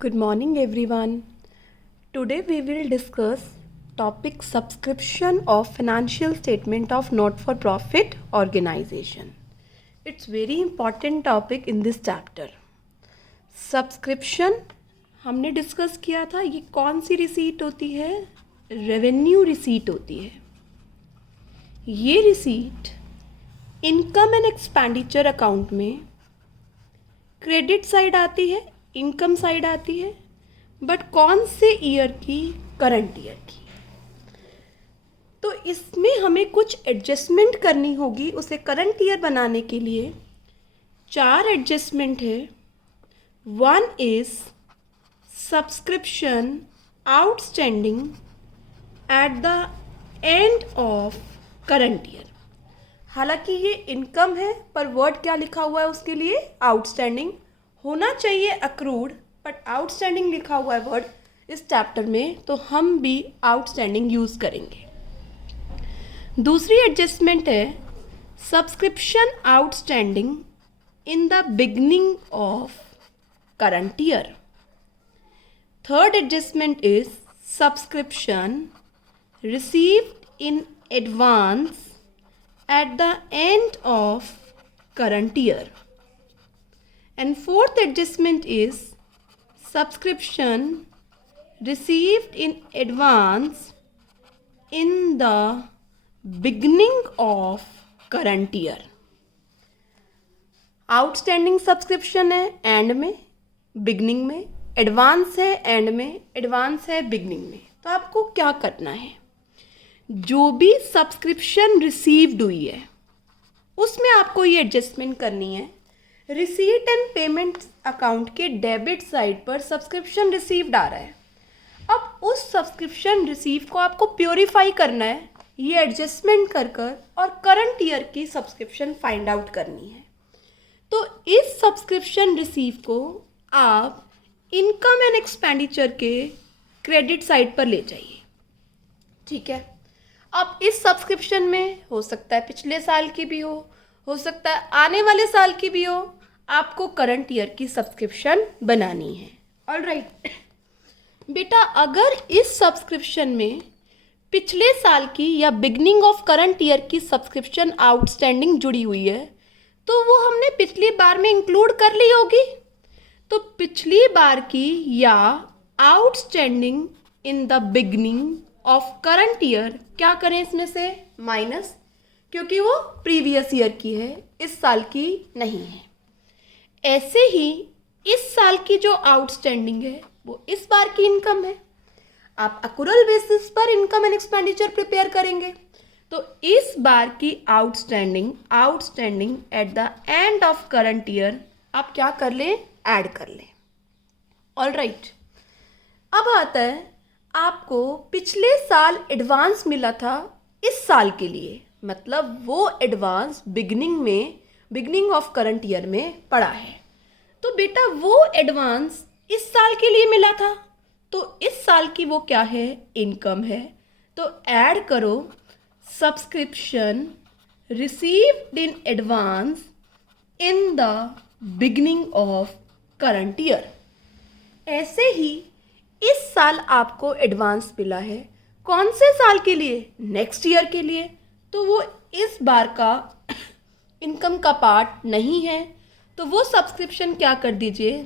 Good morning everyone. Today we will discuss topic subscription of financial statement of not-for-profit organization. It's very important topic in this chapter. Subscription हमने discuss किया था, ये कौन सी receipt होती है? Revenue receipt होती है। ये receipt income and expenditure account में क्रेडिट साइड आती है, इनकम साइड आती है, बट कौन से ईयर की? करंट ईयर की। तो इसमें हमें कुछ एडजस्टमेंट करनी होगी। उसे करंट ईयर बनाने के लिए 4 एडजस्टमेंट है। One is subscription outstanding at the end of current year. हालांकि ये इनकम है, पर वर्ड क्या लिखा हुआ है उसके लिए? आउटस्टैंडिंग। होना चाहिए अक्रूड, बट आउटस्टैंडिंग लिखा हुआ है वर्ड इस चैप्टर में, तो हम भी आउटस्टैंडिंग यूज़ करेंगे। दूसरी एडजस्टमेंट है subscription outstanding in the beginning of current year. Third adjustment is subscription received in advance at the end of current year. And fourth adjustment is subscription received in advance in the beginning of current year. Outstanding subscription है and में, beginning में, advance है and में, advance है beginning में। तो आपको क्या करना है? जो भी सब्सक्रिप्शन रिसीव्ड हुई है उसमें आपको ये एडजस्टमेंट करनी है। रिसीट एंड पेमेंट अकाउंट के डेबिट साइड पर सब्सक्रिप्शन रिसीव्ड आ रहा है। अब उस सब्सक्रिप्शन रिसीव को आपको प्योरीफाई करना है, ये एडजस्टमेंट कर और करंट ईयर की सब्सक्रिप्शन फाइंड आउट करनी है। तो इस सब्सक्रिप्शन रिसीव को आप इनकम एंड एक्सपेंडिचर के क्रेडिट साइड पर ले जाइए। ठीक है। अब इस सब्सक्रिप्शन में हो सकता है पिछले साल की भी हो सकता है आने वाले साल की भी हो। आपको करंट ईयर की सब्सक्रिप्शन बनानी है। ऑलराइट बेटा, अगर इस सब्सक्रिप्शन में पिछले साल की या बिगनिंग ऑफ करंट ईयर की सब्सक्रिप्शन आउटस्टैंडिंग जुड़ी हुई है तो वो हमने पिछली बार में इंक्लूड कर ली होगी। तो पिछली बार की या outstanding in the beginning of current year क्या करें इसमें से? माइनस, क्योंकि वो प्रीवियस ईयर की है, इस साल की नहीं है। ऐसे ही इस साल की जो आउटस्टैंडिंग है वो इस बार की इनकम है। आप अक्रूरल बेसिस पर इनकम एंड एक्सपेंडिचर प्रिपेयर करेंगे। तो इस बार की outstanding at the end of current year आप क्या कर लें? ऐड कर लें। ऑलराइट, अब आता है आपको पिछले साल एडवांस मिला था इस साल के लिए, मतलब वो advance beginning of current year में पड़ा है। तो बेटा वो एडवांस इस साल के लिए मिला था, तो इस साल की वो क्या है? इनकम है। तो ऐड करो subscription received in advance in the beginning of current year. ऐसे ही इस साल आपको एडवांस मिला है, कौन से साल के लिए? नेक्स्ट ईयर के लिए। तो वो इस बार का इनकम का पार्ट नहीं है, तो वो सब्सक्रिप्शन क्या कर दीजिए?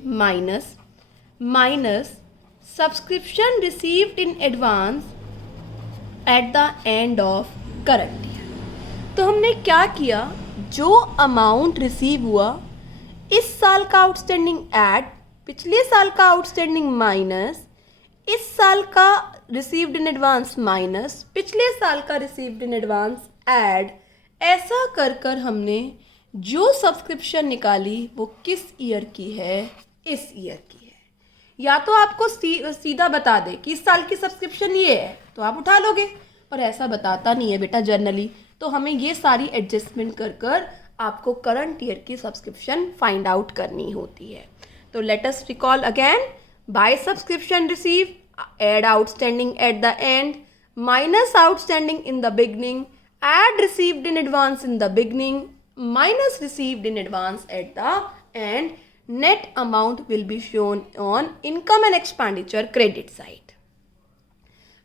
Minus subscription received in advance at the end of current year. तो हमने क्या किया? जो अमाउंट रिसीव हुआ इस साल का आउटस्टैंडिंग ऐड, पिछले साल का आउटस्टैंडिंग माइनस, इस साल का रिसीव्ड इन एडवांस माइनस, पिछले साल का रिसीव्ड इन एडवांस ऐड। ऐसा कर हमने जो सब्सक्रिप्शन निकाली वो किस ईयर की है? इस ईयर की है। या तो आपको सीधा बता दे कि इस साल की सब्सक्रिप्शन ये है तो आप उठा लोगे, पर ऐसा बताता नहीं है बेटा जनरली। तो हमें ये सारी एडजस्टमेंट कर आपको करंट ईयर की सब्सक्रिप्शन फाइंड आउट करनी होती है। तो let us recall again. By subscription received, add outstanding at the end, minus outstanding in the beginning, add received in advance in the beginning, minus received in advance at the end. Net amount will be shown on income and expenditure credit side.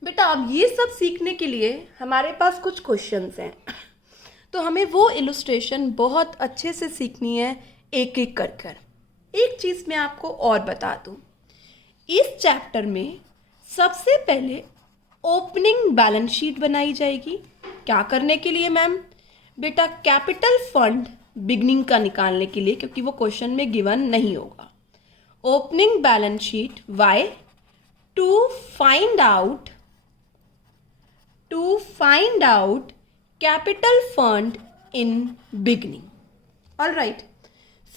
बेटा अब ये सब सीखने के लिए हमारे पास कुछ questions हैं, तो हमें वो इलस्ट्रेशन बहुत अच्छे से सीखनी है एक एक कर कर। एक चीज़ मैं आपको और बता दूं, इस चैप्टर में सबसे पहले ओपनिंग बैलेंस शीट बनाई जाएगी। क्या करने के लिए मैम? बेटा कैपिटल फंड बिगनिंग का निकालने के लिए, क्योंकि वो क्वेश्चन में गिवन नहीं होगा। Opening balance sheet why? To find out capital fund in beginning. All right,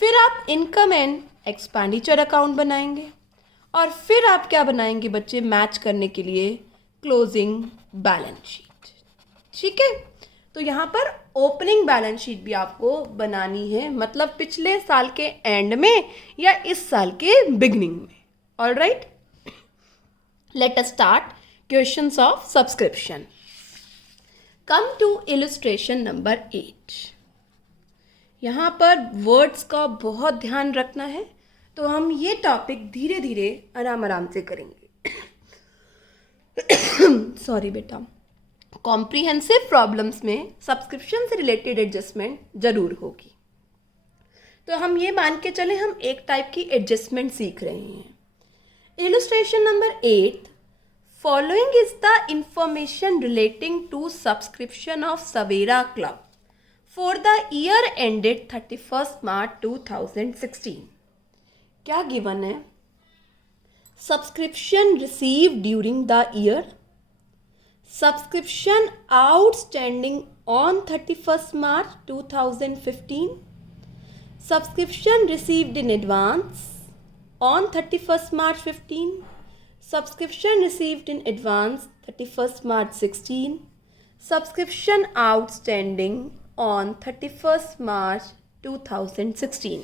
फिर आप इनकम एंड एक्सपेंडिचर अकाउंट बनाएंगे और फिर आप क्या बनाएंगे बच्चे? मैच करने के लिए क्लोजिंग बैलेंस शीट। ठीक है, तो यहाँ पर ओपनिंग बैलेंस शीट भी आपको बनानी है, मतलब पिछले साल के एंड में या इस साल के बिगनिंग में। All right, let us start questions of subscription. Come to illustration number 8। यहाँ पर वर्ड्स का बहुत ध्यान रखना है, तो हम ये टॉपिक धीरे धीरे आराम से करेंगे। सॉरी बेटा, कॉम्प्रिहेंसिव प्रॉब्लम्स में सब्सक्रिप्शन से रिलेटेड एडजस्टमेंट जरूर होगी, तो हम ये मान के चले हम एक टाइप की एडजस्टमेंट सीख रहे हैं। Illustration number 8, following is the information relating to subscription of Savera Club for the year ended 31st March 2016. क्या गिवन है? Subscription received during the year, subscription outstanding on 31st March 2015, subscription received in advance on 31st March 15, subscription received in advance 31st March 16, subscription outstanding on 31st March 2016.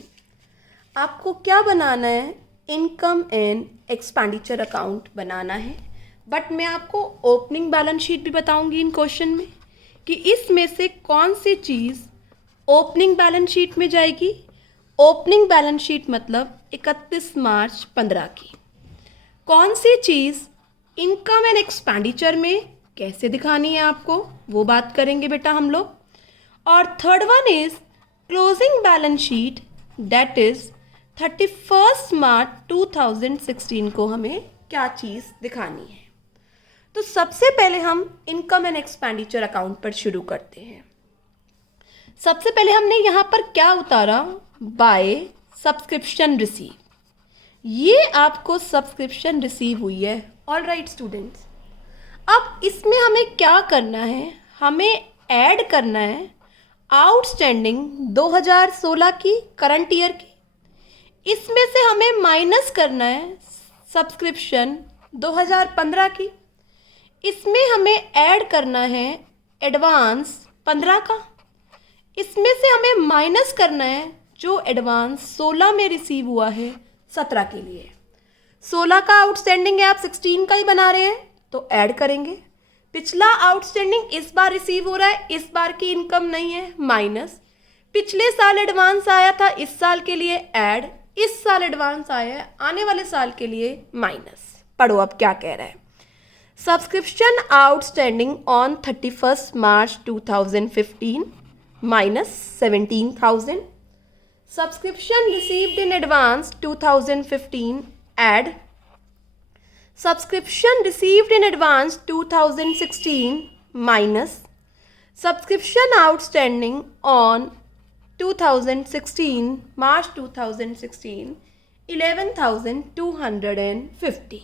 आपको क्या बनाना है? Income and expenditure account बनाना है, but मैं आपको opening balance sheet भी बताऊंगी इन question में कि इसमें से कौन सी चीज़ ओपनिंग बैलेंस शीट में जाएगी। ओपनिंग बैलेंस शीट मतलब 31 मार्च 15 की। कौन सी चीज़ इनकम एंड एक्सपेंडिचर में कैसे दिखानी है आपको, वो बात करेंगे बेटा हम लोग। और third one is closing balance sheet, that is 31 March 2016 को हमें क्या चीज़ दिखानी है। तो सबसे पहले हम इनकम एंड एक्सपेंडिचर अकाउंट पर शुरू करते हैं। सबसे पहले हमने यहाँ पर क्या उतारा? By subscription receive. ये आपको सब्सक्रिप्शन रिसीव हुई है। ऑल राइट स्टूडेंट्स, अब इसमें हमें क्या करना है? हमें ऐड करना है आउटस्टैंडिंग 2016 की, करंट ईयर की। इसमें से हमें माइनस करना है सब्सक्रिप्शन 2015 की। इसमें हमें ऐड करना है एडवांस 15 का। इसमें से हमें माइनस करना है जो एडवांस 16 में रिसीव हुआ है 17 के लिए। 16 का आउटस्टैंडिंग है, आप 16 का ही बना रहे हैं तो ऐड करेंगे। पिछला आउटस्टैंडिंग इस बार रिसीव हो रहा है, इस बार की इनकम नहीं है, माइनस। पिछले साल एडवांस आया था, इस साल के लिए ऐड। इस साल एडवांस आया है, आने वाले साल के लिए माइनस। पढ़ो अब क्या कह रहा है। Subscription outstanding on 31 March 2015 minus 17,000। Subscription received in advance 2015 add. Subscription received in advance 2016 minus. Subscription outstanding on 2016 March 2016 11,250।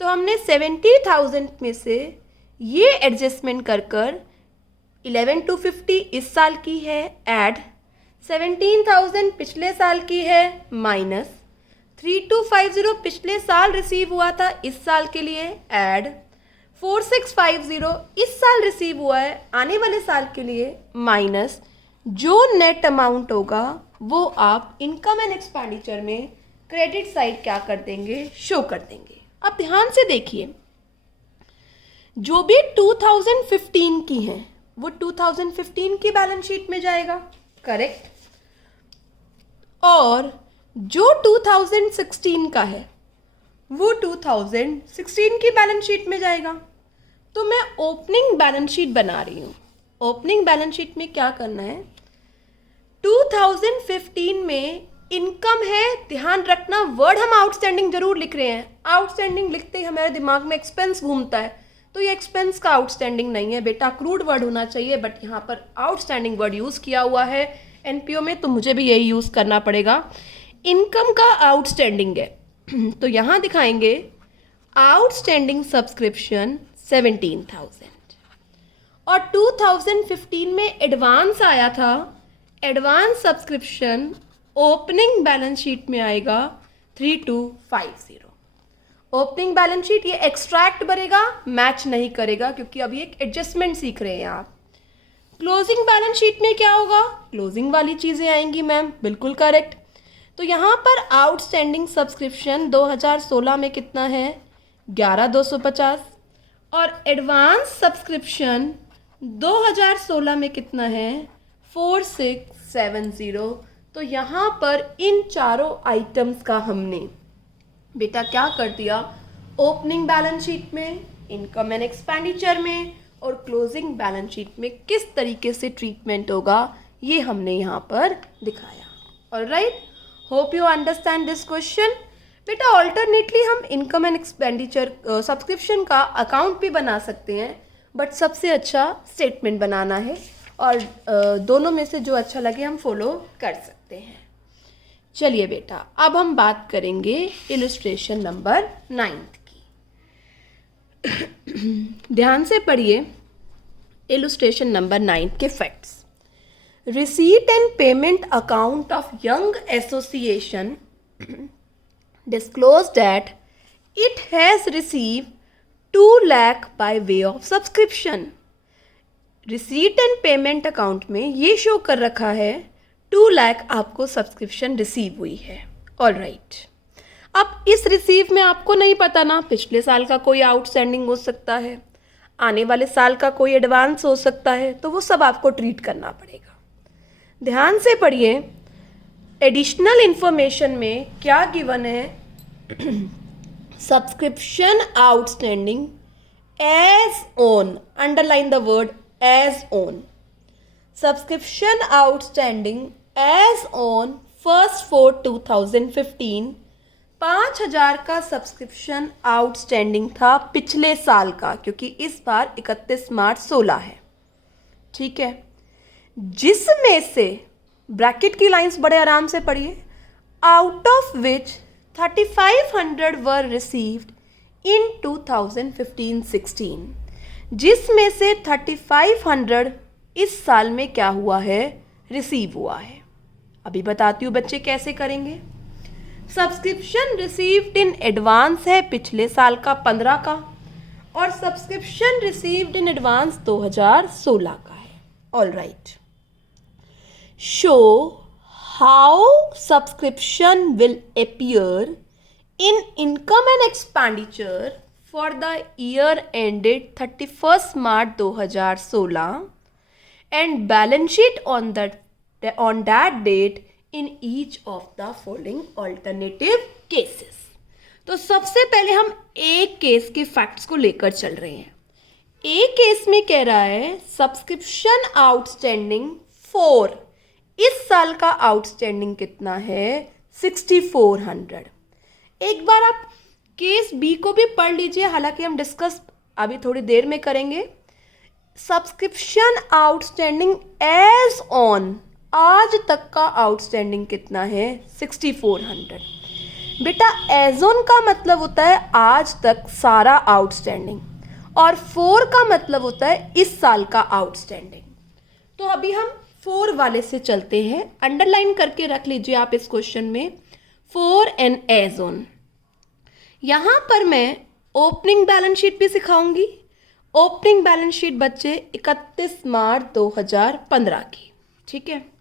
तो हमने 70,000 में से ये एडजस्टमेंट कर 11,250 इस साल की है ऐड, 17,000 पिछले साल की है माइनस, 3,250 पिछले साल रिसीव हुआ था इस साल के लिए ऐड, 4,650 इस साल रिसीव हुआ है आने वाले साल के लिए माइनस। जो नेट अमाउंट होगा वो आप इनकम एंड एक्सपेंडिचर में क्रेडिट साइड क्या कर देंगे, शो कर देंगे। अब ध्यान से देखिए, जो भी 2015 की हैं वो 2015 की बैलेंस शीट में जाएगा, करेक्ट। और जो 2016 का है वो 2016 की बैलेंस शीट में जाएगा। तो मैं ओपनिंग बैलेंस शीट बना रही हूँ। ओपनिंग बैलेंस शीट में क्या करना है, 2015 में इनकम है, ध्यान रखना वर्ड हम आउटस्टैंडिंग जरूर लिख रहे हैं। आउटस्टैंडिंग लिखते ही हमारे दिमाग में एक्सपेंस घूमता है, तो ये एक्सपेंस का आउटस्टैंडिंग नहीं है बेटा, क्रूड वर्ड होना चाहिए, बट यहाँ पर आउटस्टैंडिंग वर्ड यूज़ किया हुआ है एनपीओ में, तो मुझे भी यही यूज़ करना पड़ेगा। इनकम का आउटस्टैंडिंग है तो यहाँ दिखाएंगे आउटस्टैंडिंग सब्सक्रिप्शन 17,000 और 2015 में एडवांस आया था। Advance subscription opening balance sheet में आएगा 3250। ओपनिंग बैलेंस शीट ये एक्सट्रैक्ट बनेगा, मैच नहीं करेगा क्योंकि अभी एक एडजस्टमेंट सीख रहे हैं आप। क्लोजिंग बैलेंस शीट में क्या होगा, क्लोजिंग वाली चीज़ें आएंगी मैम, बिल्कुल करेक्ट। तो यहाँ पर आउटस्टैंडिंग सब्सक्रिप्शन 2016 में कितना है 11,250 और एडवांस सब्सक्रिप्शन 2016 में कितना है 4,670। तो यहाँ पर इन चारों आइटम्स का हमने बेटा क्या कर दिया, ओपनिंग बैलेंस शीट में, इनकम एंड एक्सपेंडिचर में और क्लोजिंग बैलेंस शीट में किस तरीके से ट्रीटमेंट होगा ये हमने यहाँ पर दिखाया। Alright, hope you understand this question. बेटा ऑल्टरनेटली हम इनकम एंड एक्सपेंडिचर सब्सक्रिप्शन का अकाउंट भी बना सकते हैं, बट सबसे अच्छा स्टेटमेंट बनाना है और दोनों में से जो अच्छा लगे हम फॉलो कर सकते हैं। चलिए बेटा अब हम बात करेंगे इलस्ट्रेशन नंबर 9 की। ध्यान से पढ़िए इलस्ट्रेशन नंबर 9 के facts. Receipt and payment account of young association disclosed that it has received 2 lakh by way of subscription। Receipt and payment account में ये शो कर रखा है 2 लाख आपको सब्सक्रिप्शन रिसीव हुई है। ऑलराइट, अब इस रिसीव में आपको नहीं पता ना, पिछले साल का कोई आउटस्टैंडिंग हो सकता है, आने वाले साल का कोई एडवांस हो सकता है, तो वो सब आपको ट्रीट करना पड़ेगा। ध्यान से पढ़िए, एडिशनल इंफॉर्मेशन में क्या गिवन है, subscription outstanding as on, underline the word as on, subscription outstanding as on 1/4/2015 5,000 का सब्सक्रिप्शन आउटस्टैंडिंग था पिछले साल का, क्योंकि इस बार 31 मार्च 16 है, ठीक है, जिसमें से ब्रैकेट की लाइंस बड़े आराम से पढ़िए, out of which 3,500 were received in 2015-16, जिसमें से 3,500 इस साल में क्या हुआ है, रिसीव हुआ है। अभी बताती हूँ बच्चे कैसे करेंगे। सब्सक्रिप्शन रिसीव्ड इन एडवांस है पिछले साल का 15 का और सब्सक्रिप्शन रिसीव्ड इन एडवांस 2016 का है। Alright, show how subscription will appear in income and expenditure for the year ended 31 March 2016 and balance sheet on that date in each of the following alternative cases. तो सबसे पहले हम एक case के facts को लेकर चल रहे हैं। एक केस में कह रहा है सब्सक्रिप्शन आउटस्टैंडिंग 4, इस साल का आउटस्टैंडिंग कितना है 6,400। एक बार आप केस बी को भी पढ़ लीजिए, हालांकि हम डिस्कस अभी थोड़ी देर में करेंगे। सब्सक्रिप्शन आउटस्टैंडिंग एज ऑन, आज तक का आउटस्टैंडिंग कितना है 6,400। बेटा एज ऑन का मतलब होता है आज तक सारा आउटस्टैंडिंग और 4 का मतलब होता है इस साल का आउटस्टैंडिंग। तो अभी हम 4 वाले से चलते हैं, अंडरलाइन करके रख लीजिए आप इस क्वेश्चन में 4 एंड एज ऑन। यहाँ पर मैं ओपनिंग बैलेंस शीट भी सिखाऊंगी। ओपनिंग बैलेंस शीट बच्चे 31 मार्च 2015 की, ठीक है।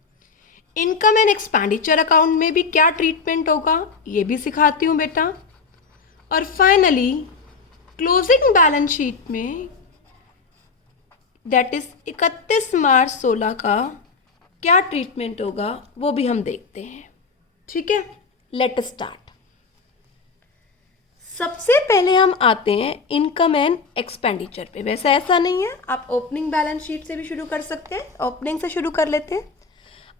इनकम एंड एक्सपेंडिचर अकाउंट में भी क्या ट्रीटमेंट होगा ये भी सिखाती हूँ बेटा। और फाइनली क्लोजिंग बैलेंस शीट में दैट इज 31 मार्च 16 का क्या ट्रीटमेंट होगा वो भी हम देखते हैं, ठीक है। Let start. सबसे पहले हम आते हैं इनकम एंड एक्सपेंडिचर पे। वैसे ऐसा नहीं है, आप ओपनिंग बैलेंस शीट से भी शुरू कर सकते हैं। ओपनिंग से शुरू कर लेते हैं।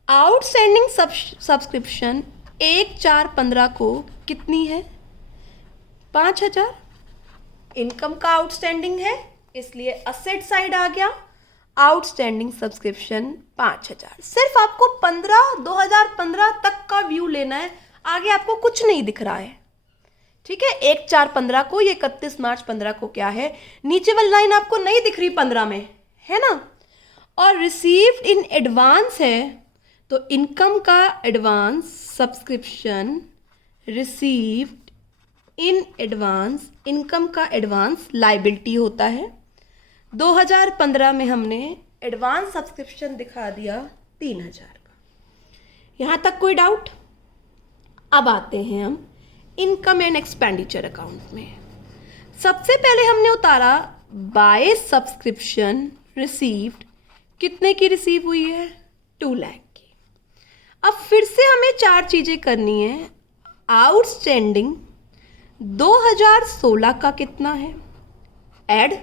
आउटस्टैंडिंग सब्सक्रिप्शन 1/4/15 को कितनी है? 5,000। इनकम का आउटस्टैंडिंग है, इसलिए असेट साइड आ गया। Outstanding subscription 5,000। सिर्फ आपको 2015 तक का व्यू लेना है, आगे आपको कुछ नहीं दिख रहा है। ठीक है, 1/4/15 को, ये 31 मार्च 15 को क्या है, नीचे वाली लाइन आपको नहीं दिख रही 15 में, है ना। और रिसीव्ड इन एडवांस है, तो इनकम का advance subscription received in advance, income का एडवांस लायबिलिटी होता है। 2015 में हमने एडवांस सब्सक्रिप्शन दिखा दिया 3,000 का। यहाँ तक कोई डाउट? अब आते हैं हम इनकम एंड एक्सपेंडिचर अकाउंट में। सबसे पहले हमने उतारा बाय सब्सक्रिप्शन रिसीव्ड, कितने की रिसीव हुई है? 2 लाख की। अब फिर से हमें 4 चीज़ें करनी है। आउटस्टैंडिंग 2016 का कितना है, ऐड।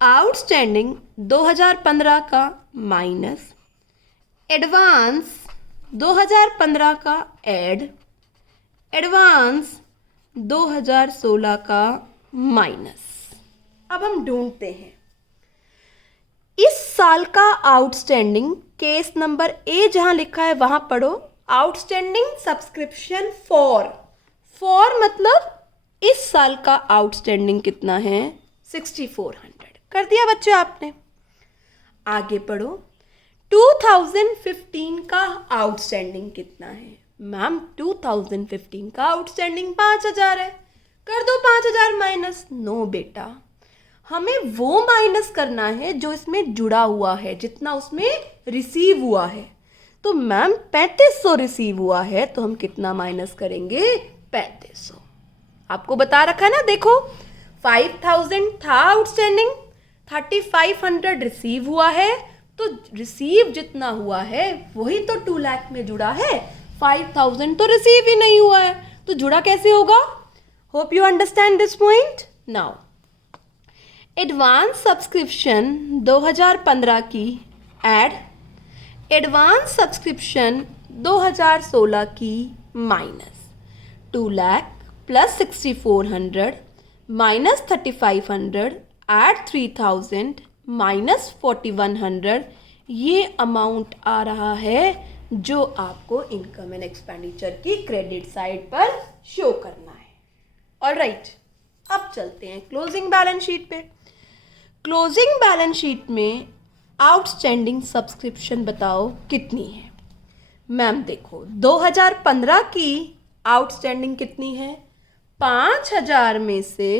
आउटस्टैंडिंग 2015 का माइनस, एडवांस 2015 का ऐड, एडवांस 2016 का माइनस। अब हम ढूंढते हैं इस साल का आउटस्टैंडिंग। केस नंबर ए जहां लिखा है वहां पढ़ो, आउटस्टैंडिंग सब्सक्रिप्शन फॉर मतलब इस साल का आउटस्टैंडिंग कितना है? 6400। कर दिया बच्चे आपने। आगे पढ़ो, 2015 का आउटस्टैंडिंग कितना है? मैम 2015 का आउटस्टैंडिंग 5,000 है। कर दो 5,000 माइनस। नो बेटा, हमें वो माइनस करना है जो इसमें जुड़ा हुआ है, जितना उसमें रिसीव हुआ है। तो मैम 3500 रिसीव हुआ है, तो हम कितना माइनस करेंगे? 3500। आपको बता रखा है ना, देखो 5,000 था आउटस्टैंडिंग, 3,500 रिसीव हुआ है, तो रिसीव जितना हुआ है वही तो 2 लाख में जुड़ा है। 5,000 तो रिसीव ही नहीं हुआ है, तो जुड़ा कैसे होगा? Hope you understand this point now. Advance subscription 2015 की ऐड, एडवांस सब्सक्रिप्शन 2016 की minus. 2 lakh plus 6,400 minus 3,500 add 3,000 minus 4,100, ये अमाउंट आ रहा है जो आपको इनकम एंड एक्सपेंडिचर की क्रेडिट साइड पर शो करना है। ऑलराइट, अब चलते हैं क्लोजिंग बैलेंस शीट पे। क्लोजिंग बैलेंस शीट में आउटस्टैंडिंग सब्सक्रिप्शन बताओ कितनी है? मैम देखो 2015 की आउटस्टैंडिंग कितनी है? 5,000 में से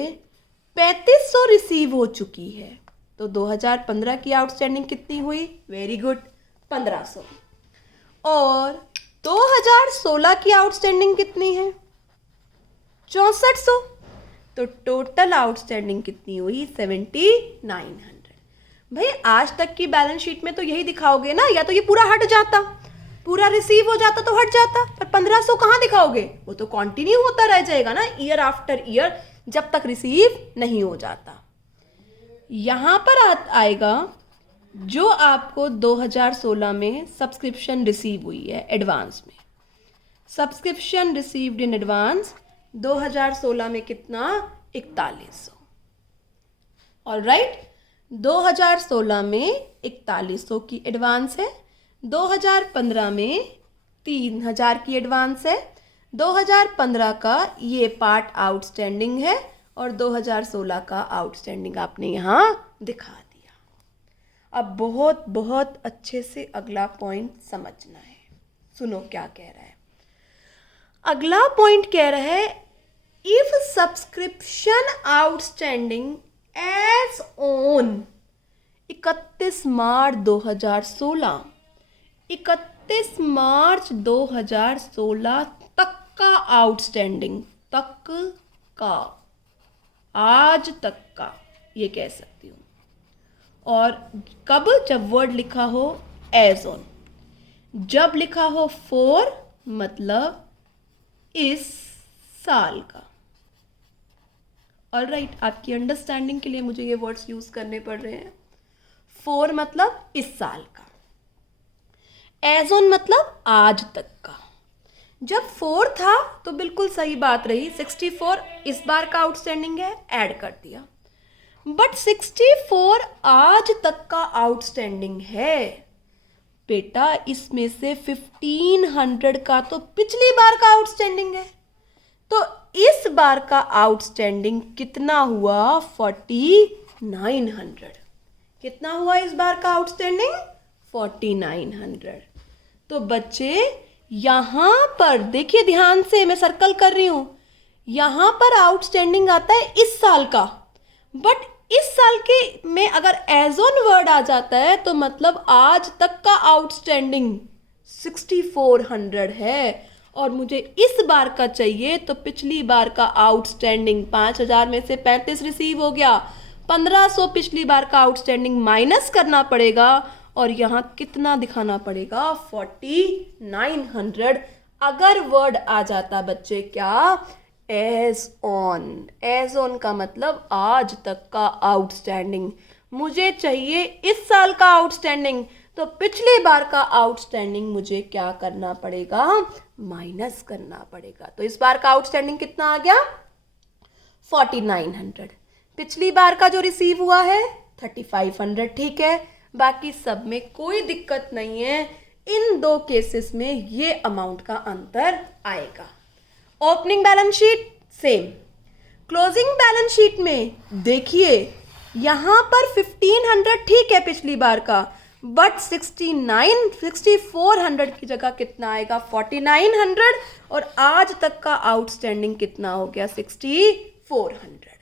3,500 रिसीव हो चुकी है, तो 2015 की आउटस्टैंडिंग कितनी हुई? Very good, 1,500। और 2016 की आउटस्टैंडिंग कितनी है? 6400। तो टोटल आउटस्टैंडिंग कितनी हुई? 7,900। भाई आज तक की बैलेंस शीट में तो यही दिखाओगे ना, या तो ये पूरा हट जाता, पूरा रिसीव हो जाता तो हट जाता, पर 1,500 कहाँ दिखाओगे? वो तो कंटिन्यू होता रह जाएगा ना, ईयर आफ्टर ईयर, जब तक रिसीव नहीं हो जाता। यहाँ पर आएगा जो आपको 2016 में सब्सक्रिप्शन रिसीव हुई है एडवांस में। सब्सक्रिप्शन रिसीव्ड इन एडवांस 2016 में कितना? 4100। ऑलराइट, 2016 में 4100 की एडवांस है, 2015 में 3,000 की एडवांस है, 2015 का ये पार्ट आउटस्टैंडिंग है, और 2016 का आउटस्टैंडिंग आपने यहाँ दिखा दिया। अब बहुत बहुत अच्छे से अगला पॉइंट समझना है। सुनो क्या कह रहा है। अगला पॉइंट कह रहा है, if subscription outstanding as on 31 March 2016, 31 March 2016 तक का आउटस्टैंडिंग, तक का, आज तक का, ये कह सकती हूँ। और कब? जब वर्ड लिखा हो एज ऑन, जब लिखा हो फॉर मतलब इस साल का। ऑलराइट, आपकी अंडरस्टैंडिंग के लिए मुझे ये वर्ड्स यूज करने पड़ रहे हैं। 4 मतलब इस साल का, एज ऑन मतलब आज तक का। जब 4 था तो बिल्कुल सही बात रही, 64 इस बार का आउटस्टैंडिंग है, ऐड कर दिया। बट 64 आज तक का आउटस्टैंडिंग है बेटा, इसमें से 1500 का तो पिछली बार का आउटस्टैंडिंग है, तो इस बार का आउटस्टैंडिंग कितना हुआ? 4900। कितना हुआ इस बार का आउटस्टैंडिंग? 4900। तो बच्चे यहां पर देखिए ध्यान से, मैं सर्कल कर रही हूं, यहां पर आउटस्टैंडिंग आता है इस साल का, बट इस साल के में अगर एज ऑन वर्ड आ जाता है तो मतलब आज तक का आउटस्टैंडिंग 6400 है, और मुझे इस बार का चाहिए तो पिछली बार का आउटस्टैंडिंग 5000 में से 35 रिसीव हो गया, 1500 पिछली बार का आउटस्टैंडिंग माइनस करना पड़ेगा, और यहाँ कितना दिखाना पड़ेगा? 4900 अगर वर्ड आ जाता बच्चे क्या? As on. एज ऑन का मतलब आज तक का आउटस्टैंडिंग। मुझे चाहिए इस साल का आउटस्टैंडिंग, तो पिछली बार का आउटस्टैंडिंग मुझे क्या करना पड़ेगा? माइनस करना पड़ेगा। तो इस बार का आउटस्टैंडिंग कितना आ गया? 4900। पिछली बार का जो रिसीव हुआ है 3500। ठीक है, बाकी सब में कोई दिक्कत नहीं है, इन दो केसेस में ये अमाउंट का अंतर आएगा। Opening balance sheet same, closing balance sheet में देखिए यहां पर 1500 ठीक है पिछली बार का, बट 6400 की जगह कितना आएगा? 4900, और आज तक का आउटस्टैंडिंग कितना हो गया? 6400।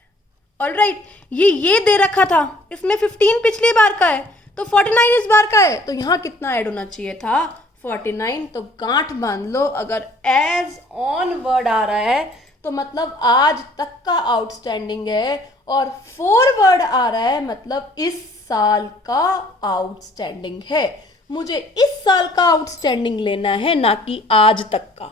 ऑलराइट, ये दे रखा था, इसमें 15 पिछली बार का है तो 49 इस बार का है, तो यहां कितना ऐड होना चाहिए था? 49। तो गांठ बांध लो, अगर एज ऑन वर्ड आ रहा है तो मतलब आज तक का आउटस्टैंडिंग है, और फॉरवर्ड आ रहा है मतलब इस साल का आउटस्टैंडिंग है। मुझे इस साल का आउटस्टैंडिंग लेना है, ना कि आज तक का।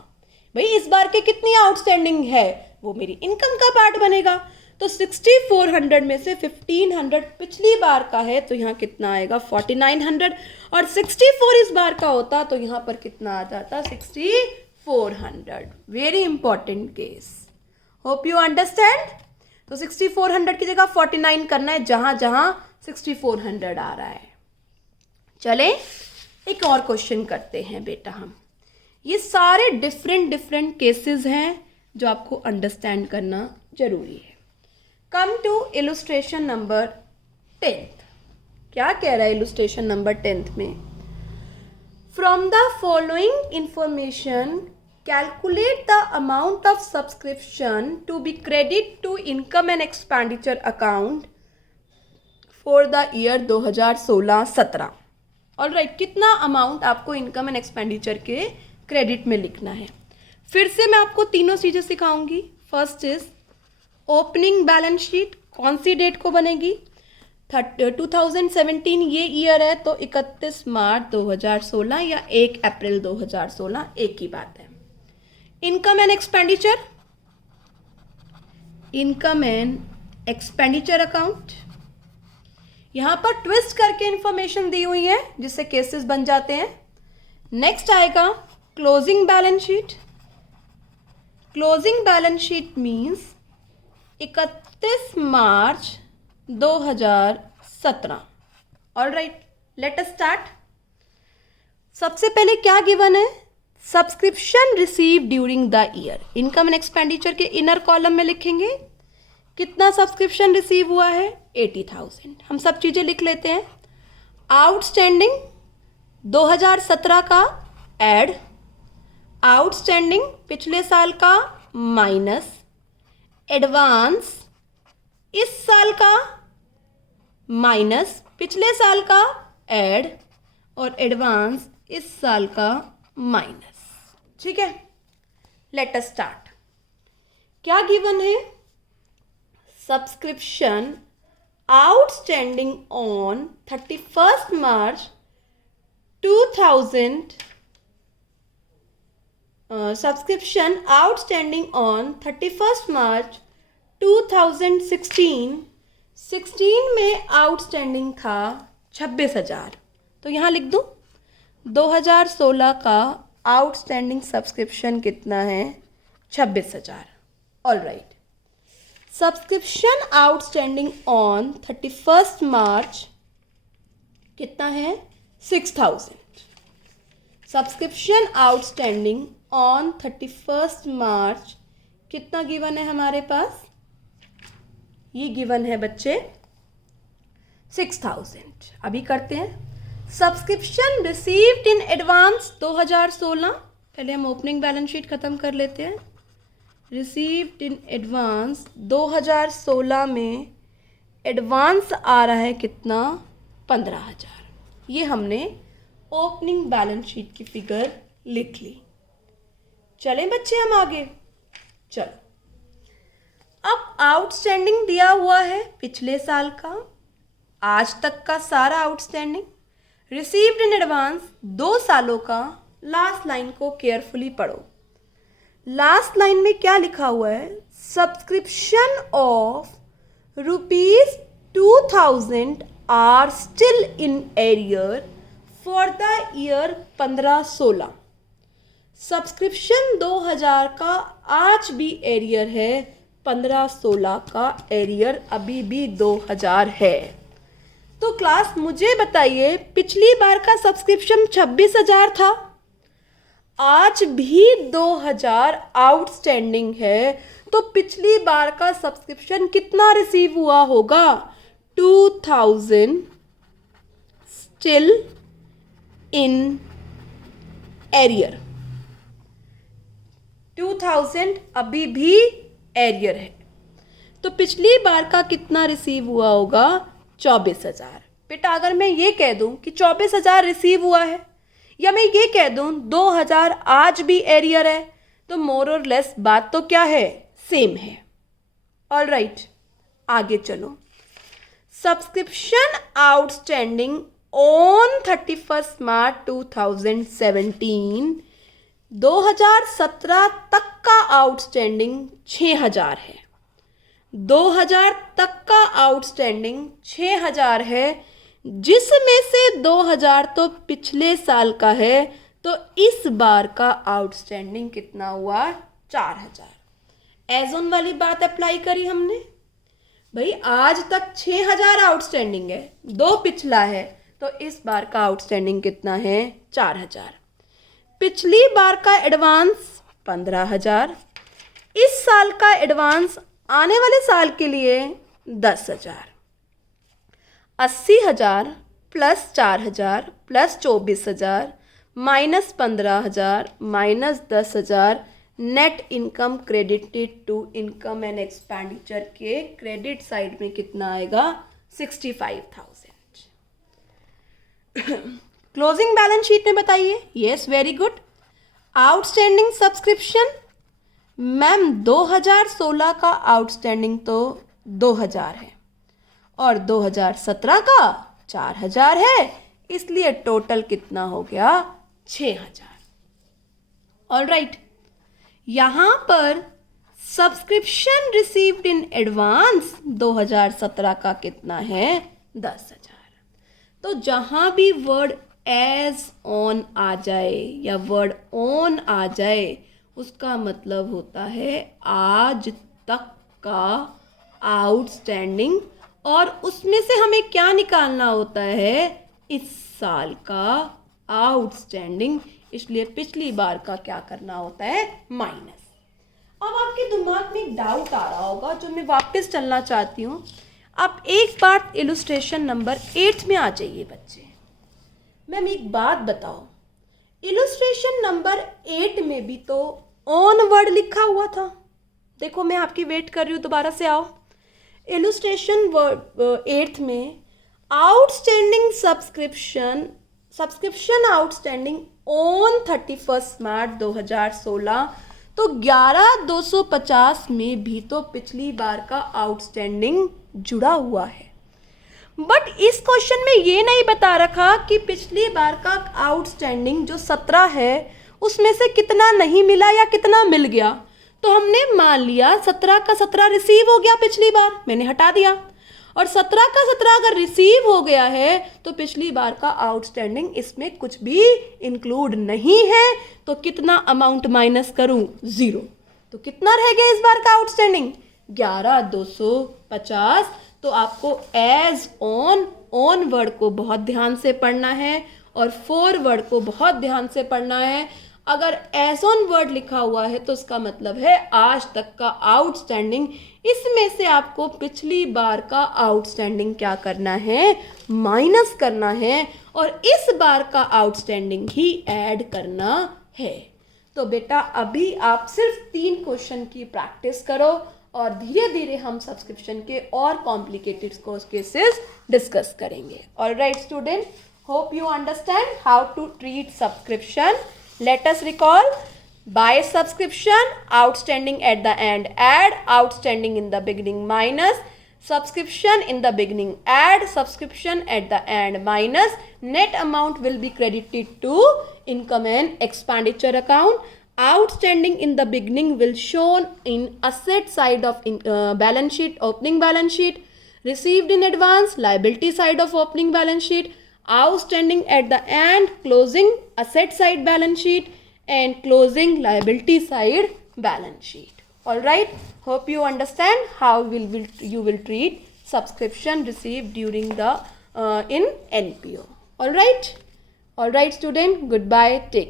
भाई इस बार के कितनी आउटस्टैंडिंग है वो मेरी इनकम का पार्ट बनेगा, तो 6400 में से 1500 पिछली बार का है, तो यहाँ कितना आएगा? 4900, और 64 इस बार का होता तो यहाँ पर कितना आ जाता? 6400। Very important case, hope you understand. तो 6400 की जगह 49 करना है जहां जहां 6400 आ रहा है। चले एक और क्वेश्चन करते हैं बेटा हम। ये सारे डिफरेंट केसेस हैं जो आपको अंडरस्टैंड करना जरूरी है। Come to illustration number 10th। क्या कह रहा है इलुस्ट्रेशन नंबर 10th में? From the following information calculate the amount of subscription to be credit to income and expenditure account for the year 2016-17। Alright, कितना अमाउंट आपको इनकम एंड एक्सपेंडिचर के credit में लिखना है? फिर से मैं आपको तीनों चीजें सिखाऊंगी। First is opening balance sheet, कौन सी डेट को बनेगी? 2017 ये ईयर है तो 31 मार्च 2016 या 1 अप्रैल 2016, एक ही बात है। Income and expenditure, income and expenditure account, यहां पर ट्विस्ट करके इंफॉर्मेशन दी हुई है जिससे केसेस बन जाते हैं। नेक्स्ट आएगा closing balance sheet. Closing balance sheet means 31 मार्च 2017। Alright, late us start. सबसे पहले क्या गिवन है? Subscription receive during the year. Income and expenditure के इनर कॉलम में लिखेंगे कितना सब्सक्रिप्शन रिसीव हुआ है? 80,000। हम सब चीजें लिख लेते हैं। आउटस्टैंडिंग 2017 का ऐड, आउटस्टैंडिंग पिछले साल का माइनस, एडवांस इस साल का माइनस पिछले साल का ऐड, और एडवांस इस साल का माइनस। ठीक है, लेट अस स्टार्ट। क्या गिवन है? Subscription outstanding on 31 March subscription outstanding on 31st March 2016 में आउटस्टैंडिंग था 26,000, तो यहाँ लिख दूँ 2016 का आउटस्टैंडिंग सब्सक्रिप्शन कितना है 26,000। All right, subscription outstanding on 31st March कितना है 6,000। Subscription outstanding on 31st March कितना गिवन है हमारे पास, ये गिवन है बच्चे 6,000। अभी करते हैं सब्सक्रिप्शन रिसीव्ड इन एडवांस 2016। पहले हम ओपनिंग बैलेंस शीट खत्म कर लेते हैं। रिसीव्ड इन एडवांस 2016 में एडवांस आ रहा है कितना 15,000। ये हमने ओपनिंग बैलेंस शीट की फिगर लिख ली। चलें बच्चे हम आगे, चलो अब आउटस्टैंडिंग दिया हुआ है पिछले साल का, आज तक का सारा आउटस्टैंडिंग, रिसीव्ड इन एडवांस 2 सालों का। लास्ट लाइन को केयरफुली पढ़ो। लास्ट लाइन में क्या लिखा हुआ है, subscription of ₹2,000 are still in arrear for the year 15-16। Subscription 2000 का आज भी एरियर है, 15-16 का एरियर अभी भी 2000 है। तो क्लास मुझे बताइए, पिछली बार का सब्सक्रिप्शन 26,000 था, आज भी 2000 आउटस्टैंडिंग है, तो पिछली बार का सब्सक्रिप्शन कितना रिसीव हुआ होगा 2000 स्टिल इन एरियर। 2000 अभी भी एरियर है, तो पिछली बार का कितना रिसीव हुआ होगा 24,000। बेटा अगर मैं ये कह दूं कि 24,000 रिसीव हुआ है, या मैं ये कह दूं 2000 आज भी एरियर है, तो मोर और लेस बात तो क्या है, सेम है। ऑल राइट, आगे चलो। Subscription outstanding on 31st March 2017, 2017 तक का आउटस्टैंडिंग 6,000 है। 2000 तक का आउटस्टैंडिंग 6,000 है, जिसमें से 2000 तो पिछले साल का है, तो इस बार का आउटस्टैंडिंग कितना हुआ 4,000। एज ऑन वाली बात अप्लाई करी हमने, भाई आज तक 6,000 आउटस्टैंडिंग है, 2 पिछला है, तो इस बार का आउटस्टैंडिंग कितना है 4,000। पिछली बार का एडवांस 15,000, इस साल का एडवांस आने वाले साल के लिए 10,000। 80,000 plus 4,000 plus 24,000 minus 15,000 minus 10,000, net income credited to income and expenditure के क्रेडिट साइड में कितना आएगा 65,000। क्लोजिंग बैलेंस शीट में बताइए। Yes, very good. Outstanding subscription, ma'am 2016 का आउटस्टैंडिंग तो 2000 है और 2017 का 4000 है, इसलिए टोटल कितना हो गया 6000। ऑल राइट, यहाँ पर सब्सक्रिप्शन रिसीव्ड इन एडवांस 2017 का कितना है 10,000। तो जहाँ भी वर्ड एज ऑन आ जाए या वर्ड ऑन आ जाए, उसका मतलब होता है आज तक का आउटस्टैंडिंग, और उसमें से हमें क्या निकालना होता है इस साल का आउटस्टैंडिंग, इसलिए पिछली बार का क्या करना होता है माइनस। अब आपके दिमाग में एक डाउट आ रहा होगा जो मैं वापस चलना चाहती हूँ। आप एक बार इलुस्ट्रेशन नंबर 8 में आ जाइए बच्चे। मैम एक बात बताओ, इलुस्ट्रेशन नंबर 8 में भी तो ऑन वर्ड लिखा हुआ था। देखो मैं आपकी वेट कर रही हूँ, दोबारा से आओ। इलुस्ट्रेशन 8 में outstanding subscription outstanding on 31st March 2016, तो 11,250 में भी तो पिछली बार का आउटस्टैंडिंग जुड़ा हुआ है। बट इस क्वेश्चन में ये नहीं बता रखा कि पिछली बार का आउटस्टैंडिंग जो 17 है उसमें से कितना नहीं मिला या कितना मिल गया। तो हमने मान लिया 17 का 17 रिसीव हो गया पिछली बार, मैंने हटा दिया, और 17 का 17 अगर रिसीव हो गया है तो पिछली बार का आउटस्टैंडिंग इसमें कुछ भी इंक्लूड नहीं है। तो कितना अमाउंट माइनस करूं? 0। तो कितना रह गया इस बार का आउटस्टैंडिंग? 11,250। तो आपको एज ऑन वर्ड को बहुत ध्यान से पढ़ना है और फॉर वर्ड को बहुत ध्यान से पढ़ना है। अगर एज ऑन वर्ड लिखा हुआ है तो उसका मतलब है आज तक का आउटस्टैंडिंग। इसमें से आपको पिछली बार का आउटस्टैंडिंग क्या करना है? माइनस करना है, और इस बार का आउटस्टैंडिंग ही ऐड करना है। तो बेटा अभी आप सिर्फ 3 क्वेश्चन की प्रैक्टिस करो और धीरे धीरे हम सब्सक्रिप्शन के और कॉम्प्लिकेटेड केसेस डिस्कस करेंगे। Alright student, hope you understand how to treat subscription. Let us recall: by subscription, outstanding at the end add, outstanding in the beginning minus, subscription in the beginning add, subscription at the end minus, net amount will be credited to income and expenditure account. Outstanding in the beginning will shown in asset side of balance sheet, opening balance sheet. Received in advance, liability side of opening balance sheet. Outstanding at the end, closing asset side balance sheet and closing liability side balance sheet. All right, hope you understand how you will treat subscription received during the in NPO. All right student, goodbye, take care.